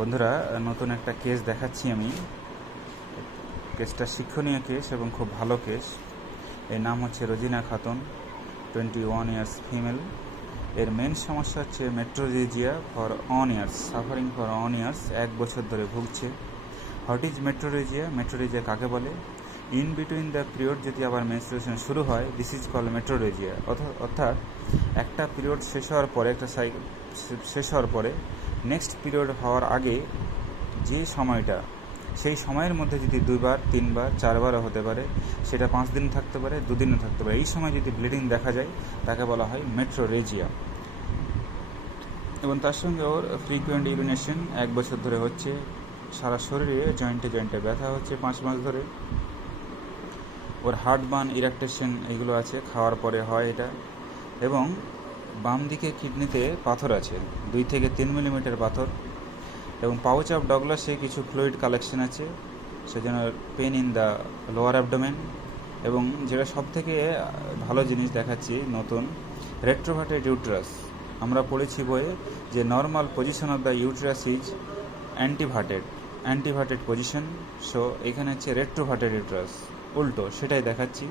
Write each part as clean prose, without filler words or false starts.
বন্ধুরা, নতুন একটা কেস দেখাচ্ছি আমি। কেসটা শিক্ষণীয় কেস এবং খুব ভালো কেস। এর নাম হচ্ছে রোজিনা খাতুন, 21 ইয়ার্স ফিমেল। এর মেন সমস্যা হচ্ছে metrorrhagia for on years, suffering for on years, 1 বছর ধরে ভুগছে। What is metrorrhagia? মেট্রোরেজিয়া কাকে বলে? ইন বিটুইন দ্য পিরিয়ড যদি আবার মেনস্ট্রুয়েশন শুরু হয়, দিস ইজ কল মেট্রোরেজিয়া। অর্থাৎ একটা পিরিয়ড শেষ হওয়ার পরে, একটা সাইকেল শেষ হওয়ার পরে নেক্সট পিরিয়ড হওয়ার আগে যে সময়টা, সেই সময়ের মধ্যে যদি 2বার 3বার 4বারও হতে পারে, সেটা 5 দিন থাকতে পারে, 2 দিনও থাকতে পারে, এই সময় যদি ব্লিডিং দেখা যায় তাকে বলা হয় মেট্রোরেজিয়া। এবং তার সঙ্গে ওর ফ্রিকুয়েন্ট ইউরিনেশন 1 বছর ধরে হচ্ছে। সারা শরীরে জয়েন্টে জয়েন্টে ব্যথা হচ্ছে 5 মাস ধরে। ওর হার্ট বার্ন, ইরাকটেশন এগুলো আছে, খাওয়ার পরে হয় এটা। এবং বাম দিকে কিডনিতে পাথর আছে, 2 থেকে 3 মিলিমিটার পাথর। এবং পাউচ অফ ডগলাসে কিছু ফ্লুইড কালেকশন আছে, সেজন্য pain in the lower abdomen. এবং যেটা সব থেকে ভালো জিনিস দেখাচ্ছি নতুন, রেট্রোভার্টেড ইউট্রাস। আমরা পড়েছি বইয়ে যে normal position of the uterus is anteverted position. So এখানে হচ্ছে রেট্রোভার্টেড ইউট্রাস, উল্টো, সেটাই দেখাচ্ছি।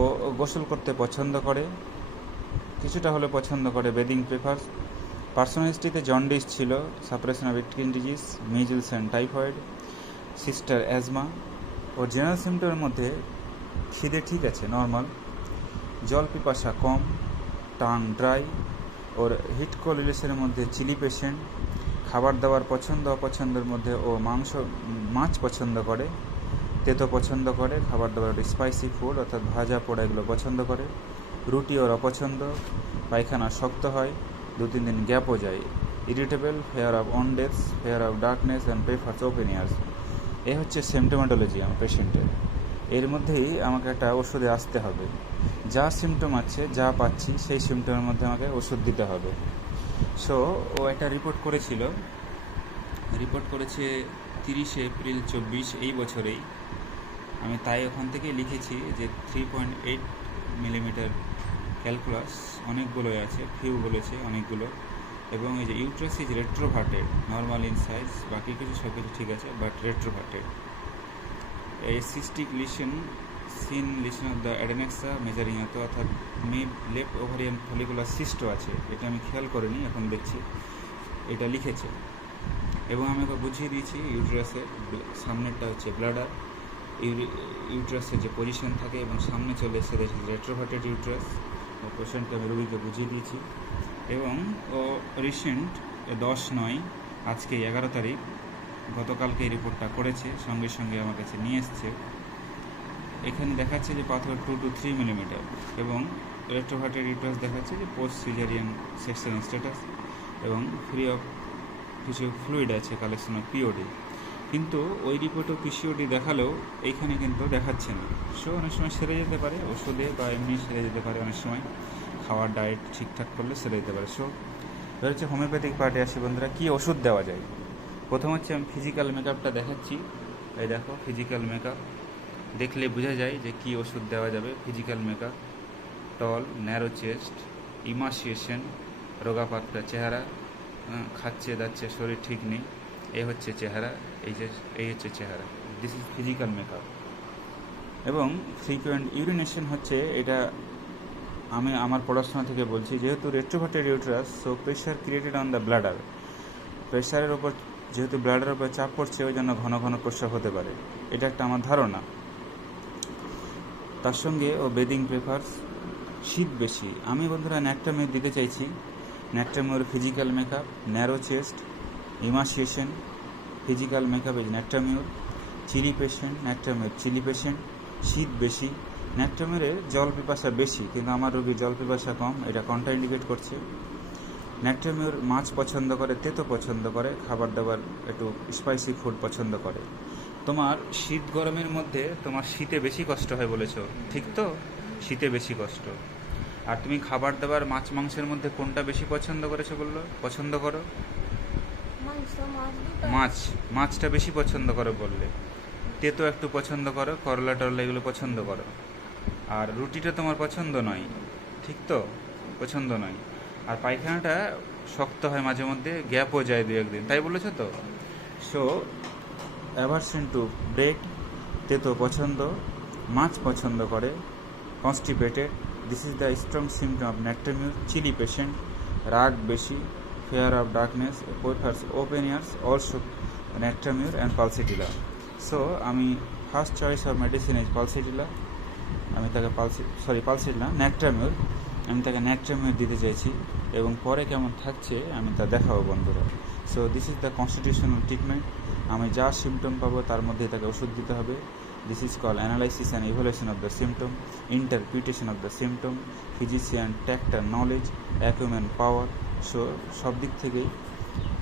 ও গোসল করতে পছন্দ করে, কিছুটা হলে পছন্দ করে, বেদিং প্রেফার্স। পার্সোনালিটিতে জন্ডিস ছিল, suppression of skin disease, measles and typhoid, sister asthma. ওর জেনারেল সিমটমের মধ্যে খিদে ঠিক আছে, নর্মাল, জল পিপাসা কম, টাং ড্রাই। ওর হিট কোরিলেশনের মধ্যে চিলি পেশেন্ট। খাবার দাবার পছন্দ অপছন্দের মধ্যে ও মাছ পছন্দ করে, তেতো পছন্দ করে, খাবার দাবার স্পাইসি ফুড অর্থাৎ ভাজা পোড়া এগুলো পছন্দ করে। রুটি ওর অপছন্দ, পায়খানা শক্ত হয়, 2-3 দিন গ্যাপও যায়। Irritable, fear of on deaths, fear of darkness and prefers open airs. এ হচ্ছে সিমটোম্যাটোলজি আমার পেশেন্টের। এর মধ্যেই আমাকে একটা ওষুধে আসতে হবে। যা সিমটম আছে, যা পাচ্ছি, সেই সিমটমের মধ্যে আমাকে ওষুধ দিতে হবে। সো ও একটা রিপোর্ট করেছে 30 এপ্রিল 24 এই বছরেই। আমি তাই ওখান থেকে লিখেছি যে 3.8 মিলিমিটার ক্যালকুলাস, অনেকগুলোই আছে, ফিউ বলেছে অনেকগুলো। এবং এই যে uterus is retroverted, normal in size, বাকি কিছু সব কিছু ঠিক আছে, বাট রেট্রোভার্টেড। এই cystic lesion, seen lesion of the adnexa measuring এত, অর্থাৎ লেফট ওভারিয়ান ফলিকুলার সিস্টও আছে, এটা আমি খেয়াল করিনি, এখন দেখছি এটা লিখেছে। এবং আমি ওকে বুঝিয়ে দিয়েছি ইউট্রাসের সামনেরটা হচ্ছে ব্লাডার, ইউট্রাসের যে পজিশন থাকে এবং সামনে চলে এসে দেখি রেট্রোভার্টেড ইউট্রাস। ও পেশেন্টকে আমি রোগীকে বুঝিয়ে দিয়েছি। এবং ও রিসেন্ট 10/9, আজকে 11 তারিখ, গতকালকে এই রিপোর্টটা করেছে, সঙ্গে সঙ্গে আমার কাছে নিয়ে এসছে। এখানে দেখাচ্ছে যে পাথর 2 to 3 মিলিমিটার এবং রেট্রোভার্টেড ইউট্রাস দেখাচ্ছে যে পোস্ট সিজারিয়ান সেকশন স্ট্যাটাস এবং ফ্রি অফ কিছু ফ্লুইড আছে, কালেকশন অফ পিওডি। কিন্তু ওই রিপোর্টও পিসিওডি দেখালেও এইখানে কিন্তু দেখাচ্ছে না। সো অনেক সময় সেরে যেতে পারে ওষুধে, বা এমনি সেরে যেতে পারে, অনেক সময় খাওয়ার ডায়েট ঠিকঠাক করলে সেরে যেতে পারে। সো এবার হচ্ছে হোমিওপ্যাথিক পার্টে আসি বন্ধুরা, কী ওষুধ দেওয়া যায়। প্রথম হচ্ছে আমি ফিজিক্যাল মেকআপটা দেখাচ্ছি। এই দেখো ফিজিক্যাল মেকআপ, দেখলে বোঝা যায় যে কী ওষুধ দেওয়া যাবে। ফিজিক্যাল মেকআপ, টল, ন্যারো চেস্ট, ইমাসিয়েশন, রোগাপাকটা চেহারা, খাচ্ছে দাচ্ছে, শরীর ঠিক নেই, এই হচ্ছে চেহারা, এই হচ্ছে চেহারা, দিস ইজ ফিজিক্যাল মেকআপ। এবং ফ্রিকুয়েন্ট ইউরিনেশন হচ্ছে, এটা আমি আমার পড়াশোনা থেকে বলছি, যেহেতু retroverted uterus, so pressure created on the bladder, প্রেশারের ওপর, যেহেতু ব্লাডারের উপর চাপ পড়ছে, ওই জন্য ঘন ঘন প্রস্রাব হতে পারে, এটা একটা আমার ধারণা। তার সঙ্গে ও বেদিং প্রেফার্স, শীত বেশি। আমি বন্ধুরা ন্যাকটামিউর দিতে চাইছি। Natrum mur physical makeup, narrow chest, emaciation, physical makeup is natrum mur. Chilly patient, natrum mur chilly patient, শীত বেশি। ন্যাকটামিউরের জল পিপাসা বেশি, কিন্তু আমার রোগীর জল পিপাসা কম, এটা কন্ট্রা ইন্ডিকেট করছে। ন্যাকটামিউর মাছ পছন্দ করে, তেতো পছন্দ করে, খাবার দাবার একটু স্পাইসি ফুড পছন্দ করে। তোমার শীত গরমের মধ্যে তোমার শীতে বেশি কষ্ট হয় বলেছ, ঠিক তো? শীতে বেশি কষ্ট। আর তুমি খাবার দাবার মাছ মাংসের মধ্যে কোনটা বেশি পছন্দ করেছো পছন্দ করো? মাছটা বেশি পছন্দ করো বললে। তেতো একটু পছন্দ করো, করলা টরলা এগুলো পছন্দ করো। আর রুটিটা তোমার পছন্দ নয়, ঠিক তো? পছন্দ নয়। আর পায়খানাটা শক্ত হয় মাঝে মধ্যে, গ্যাপও যায় দু একদিন, তাই বলেছো তো? সো অ্যাভারশন টু ব্রেক, তেতো পছন্দ, মাছ পছন্দ করে, constipated, this is the strong symptom of natrum mur, chilly patient, রাগ বেশি, fear of darkness, prefers open airs, also natrum mur and pulsatilla. So আমি first choice of medicine is pulsatilla, আমি তাকে পালসিটিলা ন্যাক্টামিউর, আমি তাকে ন্যাক্টামিউর দিতে চাইছি, এবং পরে কেমন থাকছে আমি তা দেখাবো বন্ধুরা। So this is the constitutional treatment, আমি যা সিমটম পাবো তার মধ্যে তাকে ওষুধ দিতে হবে। This is call analysis and evaluation of the symptom, interpretation of the symptom, physician tact or knowledge, acumen power. So সব দিক থেকেই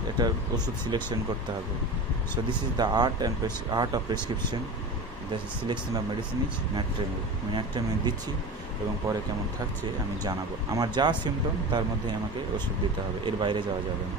এটার ওষুধ সিলেকশন করতে হবে। So this is the art of prescription, the selection of medicine is natrum mur. আমি natrum mur দিচ্ছি এবং পরে কেমন থাকছে আমি জানাবো। আমার যা সিমটম তার মধ্যে আমাকে ওষুধ দিতে হবে, এর বাইরে যাওয়া যাবে না।